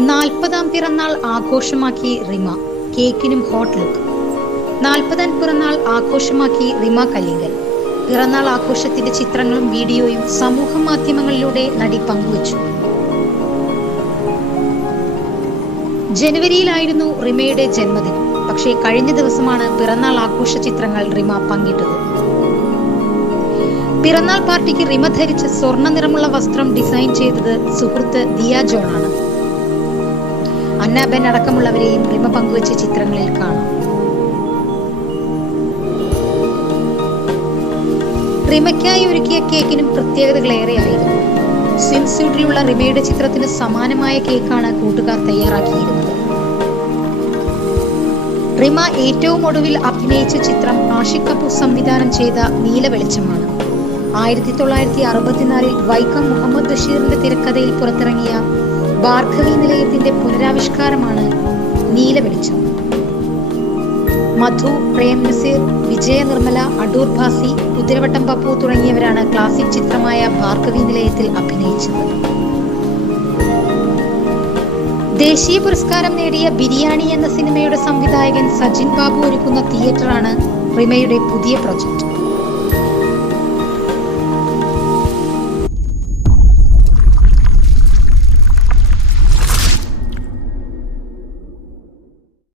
നാൽപ്പതാം പിറന്നാൾ ആഘോഷമാക്കി റിമ കേക്കിനും ഹോട്ട് ലുക്ക് നാൽപ്പതാം പിറന്നാൾ ആഘോഷമാക്കി റിമ കല്ലിങ്കൽ. പിറന്നാൾ ആഘോഷത്തിന്റെ ചിത്രങ്ങളും വീഡിയോയും സമൂഹ മാധ്യമങ്ങളിലൂടെ നടി പങ്കുവച്ചു. ജനുവരിയിലായിരുന്നു റിമയുടെ ജന്മദിനം. പക്ഷേ കഴിഞ്ഞ ദിവസമാണ് പിറന്നാൾ ആഘോഷ ചിത്രങ്ങൾ റിമ പങ്കിട്ടത്. പിറന്നാൾ പാർട്ടിക്ക് റിമ ധരിച്ച സ്വർണ നിറമുള്ള വസ്ത്രം ഡിസൈൻ ചെയ്തത് സുഹൃത്ത് ദിയ ജോണാണ് അന്നാബെൻ അടക്കമുള്ളവരെയും റിമ പങ്കുവച്ച ചിത്രങ്ങളിൽ കാണാം. റിമയ്ക്കായി ഒരുക്കിയ കേക്കിനും പ്രത്യേകതകളേറെയായിരുന്നു സ്വിം സ്യൂട്ടിലുള്ള റിമയുടെ ചിത്രത്തിന് സമാനമായ കേക്കാണ് കൂട്ടുകാർ തയ്യാറാക്കിയിരുന്നത്. റിമ ഏറ്റവും ഒടുവിൽ അഭിനയിച്ച ചിത്രം ആഷിഖ് കപൂർ സംവിധാനം ചെയ്ത നീല വെളിച്ചമാണ്. ആയിരത്തി തൊള്ളായിരത്തി അറുപത്തിനാലിൽ വൈക്കം മുഹമ്മദ് ബഷീറിന്റെ തിരക്കഥയിൽ പുറത്തിറങ്ങിയ ഭാർഗവി നിലയത്തിന്റെ പുനരാവിഷ്കാരമാണ് നീല വെളിച്ചം. മധു പ്രേം നസീർ വിജയ നിർമ്മല അടൂർ ഭാസി കുതിരവട്ടം പപ്പു തുടങ്ങിയവരാണ് ക്ലാസിക് ചിത്രമായ ഭാർഗവി നിലയത്തിൽ അഭിനയിച്ചത്. ദേശീയ പുരസ്കാരം നേടിയ ബിരിയാണി എന്ന സിനിമയുടെ സംവിധായകൻ സജിൻ ബാബു ഒരുക്കുന്ന തിയേറ്ററാണ് റിമയുടെ പുതിയ പ്രൊജക്ട്.